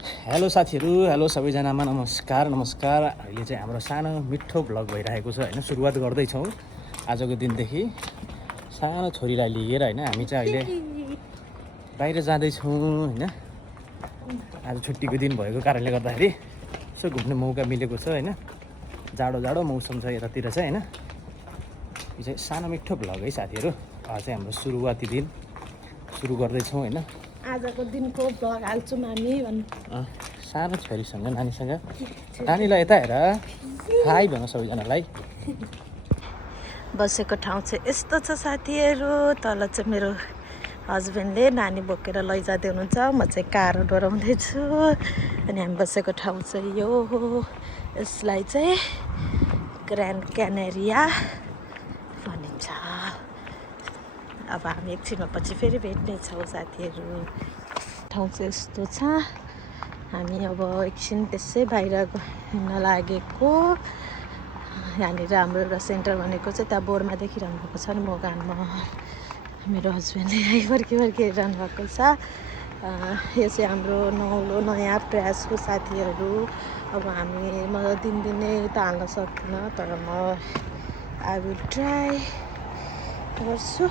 Hello साथीहरू, hello सबैजनामा नमस्कार नमस्कार। अहिले चाहिँ हाम्रो सानो मिठो भ्लग भइरहेको छ होइन। सुरुवात गर्दैछौँ आजको दिनदेखि। सानो छोरीलाई लिएर होइन हामी चाहिँ अहिले बाहिर जाँदैछौँ होइन। आज छुट्टीको दिन भएको कारणले गर्दाखेरि यसो घुम्ने मौका मिलेको छ होइन। जाडो जाडो मौसम छ यतातिर चाहिँ होइन। यो चाहिँ सानो मिठो भ्लग है साथीहरू। आज चाहिँ हाम्रो सुरुवाती दिन सुरु गर्दैछौँ होइन। आजको दिनको भ्लग हाल्छौँ हामी सानो छोरीसँग नानीसँग। नानीलाई यता हेर, हाई भन सबैजनालाई। बसेको ठाउँ चाहिँ यस्तो छ साथीहरू। तल चाहिँ मेरो हस्बेन्डले नानी बोकेर लैजाँदै हुनुहुन्छ, म चाहिँ कार डोराउँदैछु। अनि हामी बसेको ठाउँ चाहिँ यो हो। यसलाई चाहिँ ग्रान्ड क्यानेरिया भनिन्छ। अब हामी एकछिनमा पछि फेरि भेट्नेछौँ साथीहरू। ठाउँ चाहिँ यस्तो छ। हामी अब एकछिन त्यसै बाहिर हिँड्न लागेको। यहाँनिर हाम्रो एउटा सेन्टर भनेको चाहिँ त्यहाँ बोर्डमा देखिरहनु भएको छ नि, मोगानमा। मेरो हस्बेन्डले यहीँ फर्की हेरिरहनु भएको छ। यो चाहिँ हाम्रो नौलो नयाँ प्रयासको साथीहरू। अब म दिनदिनै त हाल्न सक्दिनँ, तर म आई विल ट्राई गर्छु।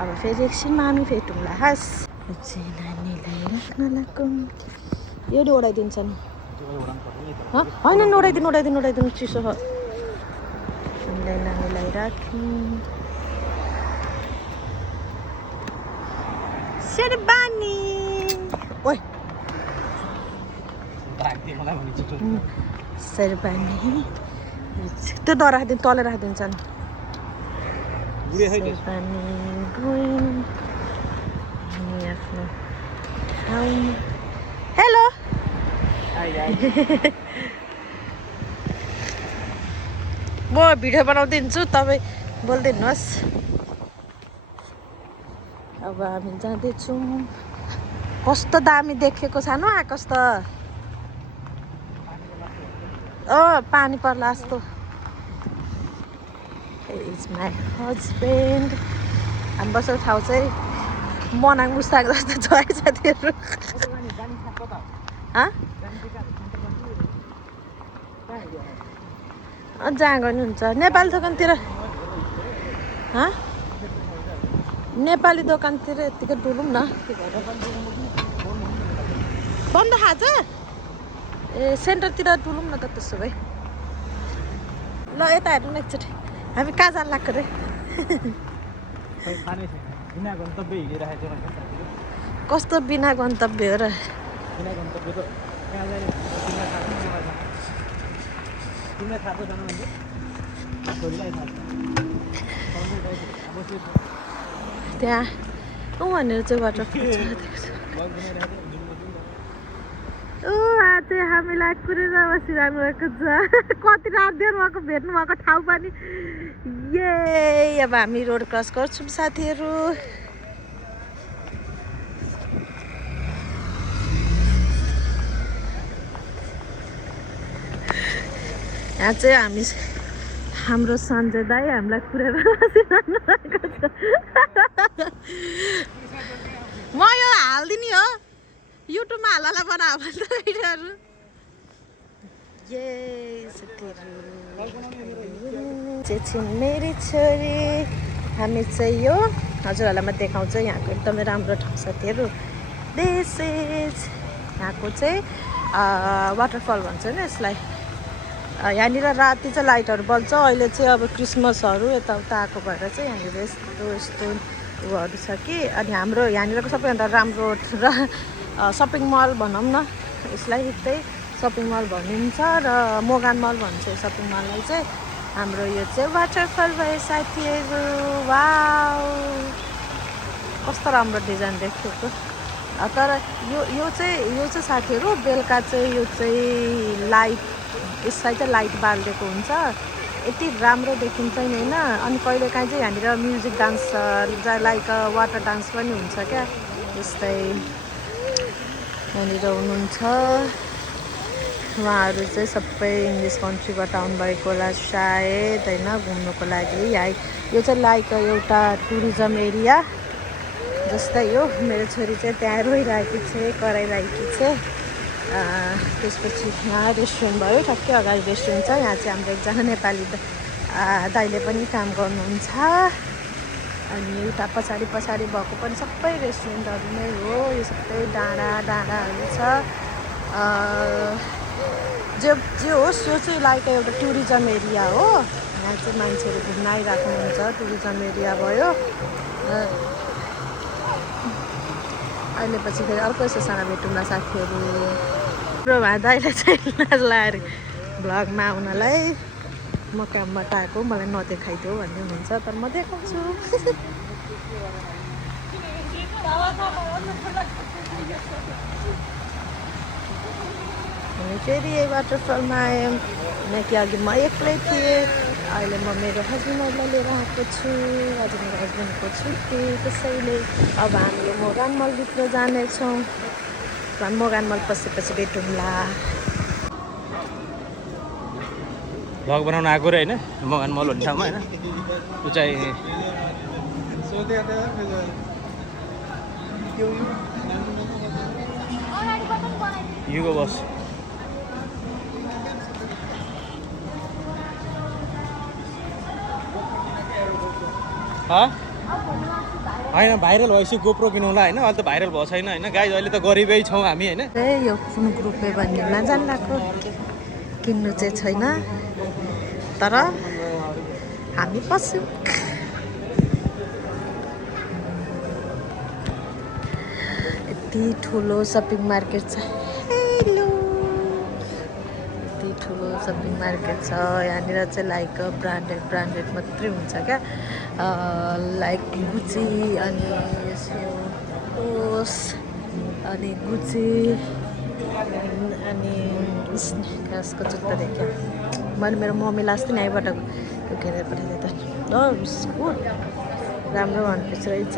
अब फेरि एकछिनमा हामी भेटौँला। हस् चाहिँ नानीलाई राख्न लागौँ। यो नि ओढाइदिन्छन् होइन, ओढाइदिनु चिसो हो। हामीलाई नानीलाई राख्यौँ। शेरबानी ओइ शेरबानी त्यो डर राखिदिनु, तलै राखिदिन्छन्। शेरबानी गयौँ आफ्नो ठाउँमा। हेलो म भिडियो बनाउँदिन्छु, तपाईँ बोलिदिनुहोस्। अब हामी जाँदैछौँ। कस्तो दामी देखेको सानो आकाश त। पानी पर्ला जस्तो। Is my husband. हामी बसेको ठाउँ चाहिँ मनाङ मुस्ताङ जस्तो छ है साथीहरू। जहाँ गर्नुहुन्छ नेपाली दोकानतिर, नेपाली दोकानतिर यत्तिकै डुलौँ न। बन्द खान्छ ए, सेन्टरतिर डुलौँ न त त्यसो भए। ल यता हेर्नु न एकचोटि, हामी कहाँ जानु लाग्छ रे। कस्तो बिना गन्तव्य हो र। त्यहाँ भनेर चाहिँ वाटरफल चाहिँ हामीलाई कुरेर बसिरहनु भएको छ। कति रात देर भएको भेट्नु भएको ठाउँ पनि अब हामी रोड क्रस गर्छौँ साथीहरू। यहाँ चाहिँ हाम्रो सञ्जय दाई हामीलाई कुरेर बसिरहनु भएको छ। म यो हालिदिने हो युट्युबमा हाल्नलाई बनायो भने त भिडियोहरू। मेरी छोरी। हामी चाहिँ यो हजुरहरूलाई म देखाउँछु यहाँको एकदमै राम्रो ठाउँ साथीहरू। दिस इज यहाँको चाहिँ वाटरफल भन्छ नि यसलाई। यहाँनिर राति चाहिँ लाइटहरू बल्छ। अहिले चाहिँ अब क्रिसमसहरू यताउता आएको भएर चाहिँ यहाँनिर यस्तो उयोहरू छ कि। अनि हाम्रो यहाँनिरको सबैभन्दा राम्रो सपिङ मल भनौँ न यसलाई, त्यही सपिङ मल भनिन्छ र मोगान मल भन्छ यो सपिङ मललाई चाहिँ। हाम्रो यो चाहिँ वाटरफल भयो साथीहरू। वाउ कस्तो राम्रो डिजाइन देखेको। तर यो चाहिँ साथीहरू बेलुका चाहिँ यो चाहिँ लाइट, यसलाई चाहिँ लाइट बालिदिएको हुन्छ, यति राम्रो देखिन्छ नि होइन। अनि कहिलेकाहीँ चाहिँ यहाँनिर music dance like water dance पनि हुन्छ क्या। यस्तै यहाँनिर हुनुहुन्छ उहाँहरू चाहिँ सबै इङ्ग्लिस कन्ट्रीबाट आउनुभएको होला सायद होइन, घुम्नुको लागि। यो चाहिँ लाइक एउटा टुरिज्म एरिया यस्तै हो मेरो छोरी चाहिँ त्यहाँ रोइरहेकी छ कराइरहेकी छ त्यसपछि यहाँ रेस्टुरेन्ट भयो ठ्याक्कै अगाडि रेस्टुरेन्ट छ यहाँ चाहिँ हाम्रो एकजना नेपाली दाइले पनि काम गर्नुहुन्छ अनि उता पछाडि भएको पनि सबै रेस्टुरेन्टहरू नै हो यो सबै डाँडाहरू छ जे होस् यो चाहिँ लाइक एउटा टुरिज्म एरिया हो यहाँ चाहिँ मान्छेहरू घुम्न आइराख्नुहुन्छ टुरिज्म एरिया भयो अहिले पछि फेरि अर्को यसोसँग भेटौँला साथीहरू र दाइले चाहिँ लाएर भ्लगमा आउनलाई म कामबाट आएको मलाई नदेखाइदेऊ भन्ने हुनुहुन्छ तर म देखाउँछु हामी फेरि यही वाटरफलमा आयौँ किनकि अघि म एक्लै थिएँ अहिले म मेरो हस्बेन्डहरूलाई लिएर आएको छु आज मेरो हस्बेन्डको छुट्टी त्यसैले अब हामीले मोगान मलभित्र जानेछौँ मोगान मल पसेपछि भेटौँला भ्लग बनाउन आएको रे होइन मगान मल भन्ने ठाउँमा होइन त्यो चाहिँ युगो बस होइन भाइरल भएपछि गोप्रो किनौँला होइन अहिले त भाइरल भएको छैन होइन गाइज अहिले त गरिबै छौँ हामी होइन यो कुन ग्रुपे भन्ने नजान्दाको किन्नु चाहिँ छैन तर हामी पस्यौँ यति ठुलो सपिङ मार्केट छ हेलो यति ठुलो सपिङ मार्केट छ यहाँनिर चाहिँ लाइक ब्रान्डेड मात्रै हुन्छ क्या लाइक गुची अनि ओस अनि गुची अनि खासको जुत्ता देख्यो मैले मेरो मम्मीलाई अस्ति नै यहीँबाट घेरेर पठाइदिएँ त ल उसको राम्रो भन्नुपर्छ रहेछ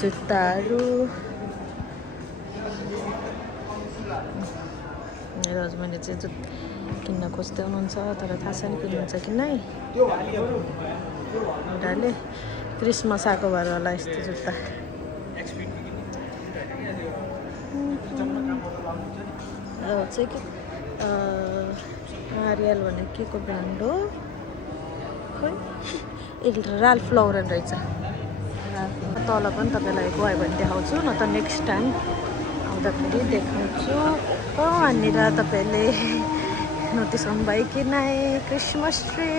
जुत्ताहरू मेरो हस्बेन्डले चाहिँ किन्न खोज्दै हुनुहुन्छ तर थाहा छैन किन्नुहुन्छ कि नै बुढाले क्रिसमस आएको भएर होला यस्तो जुत्ता चाहिँ के आरियल भने के को ब्रान्ड हो खोइ राल्फ लौरेन रहेछ तल पनि तपाईँलाई गयो भने देखाउँछु न त नेक्स्ट टाइम आउँदाखेरि देखाउँछु हो यहाँनिर तपाईँहरूले नोटिस गर्नुभयो कि नै क्रिसमस ट्री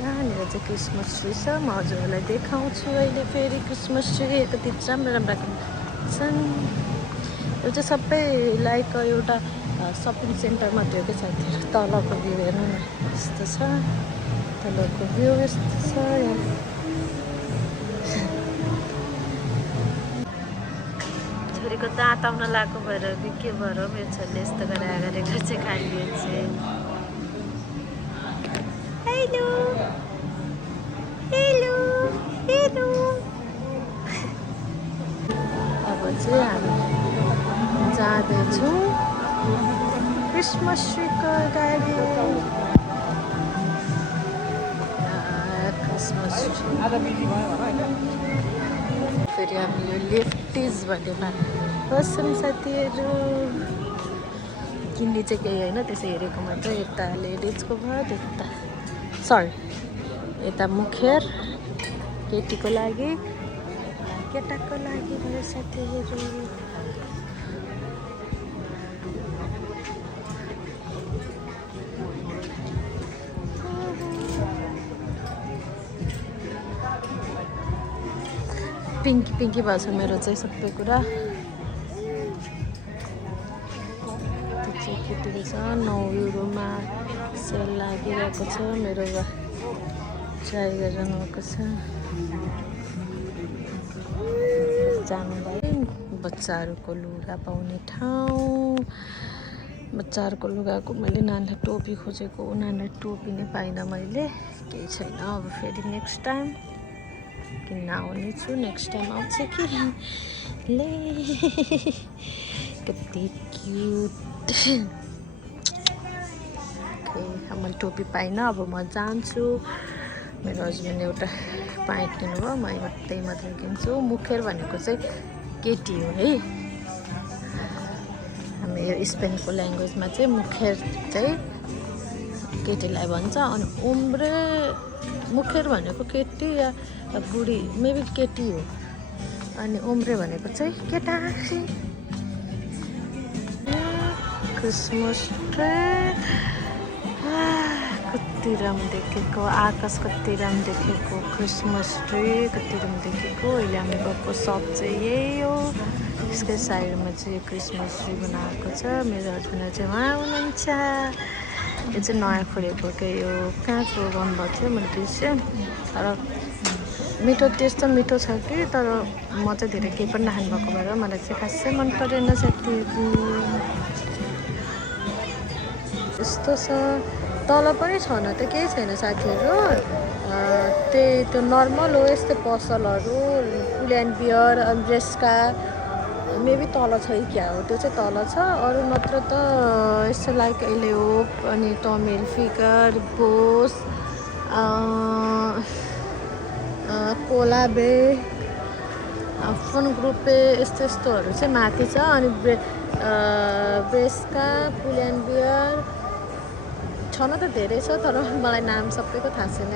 यहाँनिर चाहिँ क्रिसमस ट्री छ म हजुरहरूलाई देखाउँछु अहिले फेरि क्रिसमस ट्री कति राम्रो छन् यो चाहिँ सबै लाइक एउटा सपिङ सेन्टर मात्रै हो कि साथीहरू तलको भ्यू हेर्नु न यस्तो छ तलको भ्यू यस्तो छ छोरीको दाँत आउन लागेको भएर कि के भएर मेरो छोरीले यस्तो गरेर चाहिँ खाइदिए चाहिँ हेलो हेलो हेलो अब चाहिँ हामी जाँदैछौँ क्रिसमस ट्रीको अगाडि क्रिसमस ट्री फेरि हामी यो लेफ्टिज भन्नेमा बस्छौँ साथीहरू किन्ने चाहिँ केही होइन त्यसै हेरेको मात्रै यता लेडिजको भयो त्यता सरी यता मुखेर केटीको लागि केटाको लागि भयो साथीहरू पिङ्की भएको छ मेरो चाहिँ सबै कुरा त्यो चाहिँ केटीको छ 9 युरोमा सेल लागिरहेको छ मेरो ट्राई गरेर आएको छ जानुभयो बच्चाहरूको लुगा पाउने ठाउँ बच्चाहरूको लुगाको मैले नानीलाई टोपी खोजेको नानीलाई टोपी नै पाइनँ मैले केही छैन अब फेरि नेक्स्ट टाइम किन्न आउने छु नेक्स्ट टाइम आउँछ कि ले कति क्युट मैले टोपी पाइनँ अब म जान्छु मेरो हस्बेन्ड एउटा प्यान्ट किन्नुभयो, म त्यही मात्रै किन्छु। मुखेर भनेको चाहिँ केटी हो है, हामी यो स्पेनको ल्याङ्ग्वेजमा चाहिँ मुखेर चाहिँ केटीलाई भन्छ। अनि उम्रे मुखेर भनेको केटी या बुढी, मेबी केटी हो। अनि उम्रे भनेको चाहिँ केटा। क्रिसमस ट्री कति राम्रो देखेको, आकाश कति राम्रो देखेको, क्रिसमस ट्री कति राम्रो देखेको। अहिले हामी गएको सप चाहिँ यही हो। यसकै साइडमा चाहिँ क्रिसमस ट्री बनाएको छ। मेरो हस्बेन्ड चाहिँ उहाँ हुनुहुन्छ। यो चाहिँ नयाँ खोलेको के यो कहाँको भन्नुभएको थियो मैले बिर्सेँ। तर मिठो टेस्ट त मिठो छ कि, तर म चाहिँ धेरै केही पनि नखानु भएको भएर मलाई चाहिँ खासै मन परेन साथीहरू। यस्तो छ। तल पनि छ न त केही छैन साथीहरू, त्यही त्यो नर्मल हो। यस्तै पसलहरू पुल्यान बियर, अम्ब्रेस्का मेबी तल छ कि क्या हो, त्यो चाहिँ तल छ। अरू नत्र त यस्तो लाइक एलेहोप अनि टमी हिल्फिगर, बोस, कोला बे, फन ग्रुपे यस्तो यस्तोहरू चाहिँ माथि छ। अनि ब्रेस्का, पुल्यान बियर छन त धेरै छ, तर मलाई नाम सबैको थाहा छैन।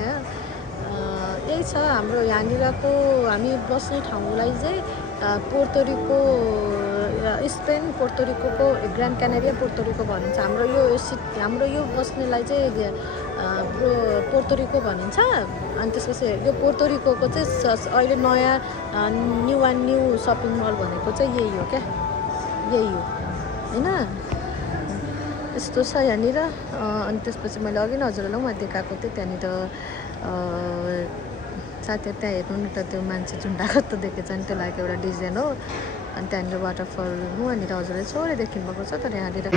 यही छ हाम्रो यहाँनिरको हामी बस्ने ठाउँलाई चाहिँ पोर्तोरिको, स्पेन पोर्तोरिको ग्रान्ड क्यानारिया पोर्तोरिको भनिन्छ। हाम्रो यो बस्नेलाई चाहिँ पोर्तोरिको भनिन्छ। अनि त्यसपछि यो पोर्तोरिकोको चाहिँ अहिले नयाँ न्यू सपिङ मल भनेको चाहिँ यही हो क्या, यही हो होइन। यस्तो छ यहाँनिर। अनि त्यसपछि मैले अघि नै हजुरहरूलाई म देखाएको थिएँ त्यहाँनिर साथीहरू त्यहाँ हेर्नु नि त, त्यो मान्छे झुन्डाएको त देखेछ नि, त्यो लाइक एउटा डिजाइन हो। अनि त्यहाँनिर वाटरफल हो। अनि हजुरले छोरे देखिनु भएको छ, तर यहाँनिर